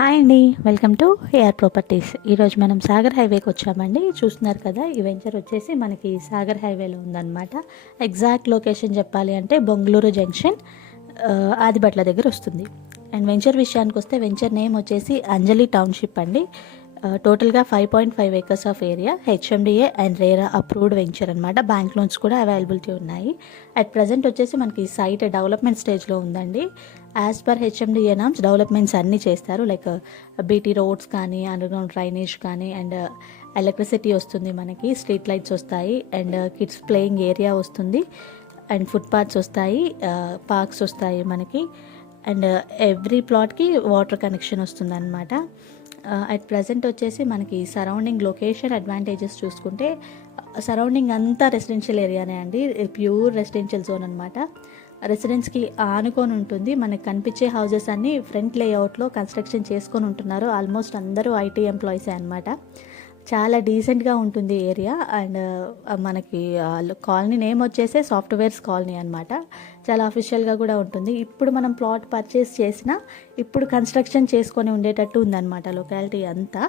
Hi అండి, welcome to AR properties. ఈరోజు మనం సాగర్ హైవేకి వచ్చామండి. చూస్తున్నారు కదా, ఈ వెంచర్ వచ్చేసి మనకి సాగర్ హైవేలో ఉందన్నమాట. ఎగ్జాక్ట్ లొకేషన్ చెప్పాలి అంటే బొంగళూరు జంక్షన్, ఆదిబట్ల దగ్గర వస్తుంది. అండ్ వెంచర్ విషయానికి వస్తే వెంచర్ నేమ్ వచ్చేసి అంజలి టౌన్షిప్ అండి. టోటల్గా 5.5 acres of area, HMDA and RERA approved venture అనమాట. బ్యాంక్ లోన్స్ కూడా అవైలబిలిటీ ఉన్నాయి. అట్ ప్రజెంట్ వచ్చేసి మనకి సైట్ డెవలప్మెంట్ స్టేజ్లో ఉందండి. As per HMDA norms developments అన్నీ చేస్తారు. లైక్ బీటీ రోడ్స్ కానీ, అండర్గ్రౌండ్ డ్రైనేజ్ కానీ, అండ్ ఎలక్ట్రిసిటీ వస్తుంది మనకి, స్ట్రీట్ లైట్స్ వస్తాయి, అండ్ కిడ్స్ ప్లేయింగ్ ఏరియా వస్తుంది, అండ్ ఫుట్పాత్స్ వస్తాయి, పార్క్స్ వస్తాయి మనకి, అండ్ ఎవ్రీ ప్లాట్కి వాటర్ కనెక్షన్ వస్తుంది అనమాట. అట్ ప్రజెంట్ వచ్చేసి మనకి సరౌండింగ్ లొకేషన్ అడ్వాంటేజెస్ చూసుకుంటే సరౌండింగ్ అంతా రెసిడెన్షియల్ ఏరియానే అండి. ప్యూర్ రెసిడెన్షియల్ జోన్ అనమాట. రెసిడెన్స్కి ఆనుకొని ఉంటుంది. మనకి కనిపించే హౌసెస్ అన్నీ ఫ్రంట్ లేఅవుట్లో కన్స్ట్రక్షన్ చేసుకొని ఉంటున్నారు. ఆల్మోస్ట్ అందరూ ఐటీ ఎంప్లాయీసే అనమాట. చాలా డీసెంట్గా ఉంటుంది ఏరియా. అండ్ మనకి కాలనీ నేమ్ వచ్చేసి సాఫ్ట్వేర్స్ కాలనీ అనమాట. చాలా అఫీషియల్గా కూడా ఉంటుంది. ఇప్పుడు మనం ప్లాట్ పర్చేస్ చేసినా ఇప్పుడు కన్స్ట్రక్షన్ చేసుకొని ఉండేటట్టు ఉందన్నమాట లొకాలిటీ అంతా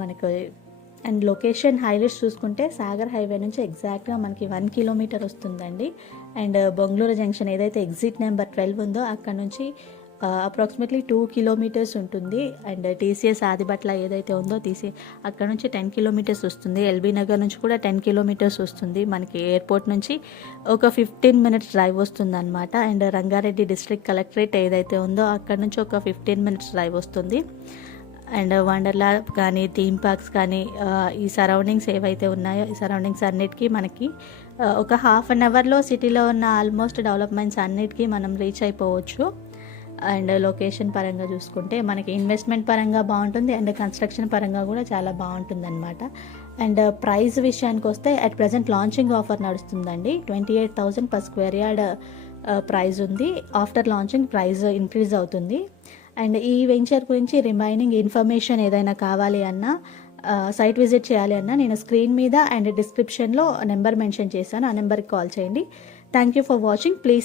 మనకు. అండ్ లొకేషన్ హైలైట్స్ చూసుకుంటే సాగర్ హైవే నుంచి ఎగ్జాక్ట్గా మనకి 1 kilometer వస్తుందండి. అండ్ బొంగళూరు జంక్షన్ ఏదైతే ఎగ్జిట్ నెంబర్ 12 ఉందో అక్కడ నుంచి అప్రాక్సిమేట్లీ 2 kilometers ఉంటుంది. అండ్ టీసీఎస్ ఆదిబట్ల ఏదైతే ఉందో అక్కడ నుంచి 10 kilometers వస్తుంది. ఎల్బీ నగర్ నుంచి కూడా 10 kilometers వస్తుంది. మనకి ఎయిర్పోర్ట్ నుంచి ఒక 15 minutes డ్రైవ్ వస్తుంది అనమాట. అండ్ రంగారెడ్డి డిస్ట్రిక్ట్ కలెక్టరేట్ ఏదైతే ఉందో అక్కడ నుంచి ఒక 15 minutes డ్రైవ్ వస్తుంది. అండ్ వండర్లా కానీ, థీమ్ పార్క్స్ కానీ, ఈ సరౌండింగ్స్ ఏవైతే ఉన్నాయో ఈ సరౌండింగ్స్ అన్నిటికీ మనకి ఒక 1/2 hourలో సిటీలో ఉన్న ఆల్మోస్ట్ డెవలప్మెంట్స్ అన్నిటికీ మనం రీచ్ అయిపోవచ్చు. అండ్ లొకేషన్ పరంగా చూసుకుంటే మనకి ఇన్వెస్ట్మెంట్ పరంగా బాగుంటుంది, అండ్ కన్స్ట్రక్షన్ పరంగా కూడా చాలా బాగుంటుంది అనమాట. అండ్ ప్రైస్ విషయానికి వస్తే అట్ ప్రజెంట్ లాంచింగ్ ఆఫర్ నడుస్తుందండి. 28,000 per square yard ప్రైస్ ఉంది. ఆఫ్టర్ లాంచింగ్ ప్రైస్ ఇంక్రీజ్ అవుతుంది. అండ్ ఈ వెంచర్ గురించి రిమైనింగ్ ఇన్ఫర్మేషన్ ఏదైనా కావాలి అన్నా, సైట్ విజిట్ చేయాలి అన్నా, నేను స్క్రీన్ మీద అండ్ డిస్క్రిప్షన్లో నెంబర్ మెన్షన్ చేశాను. ఆ నెంబర్కి కాల్ చేయండి. Thank you for watching. Please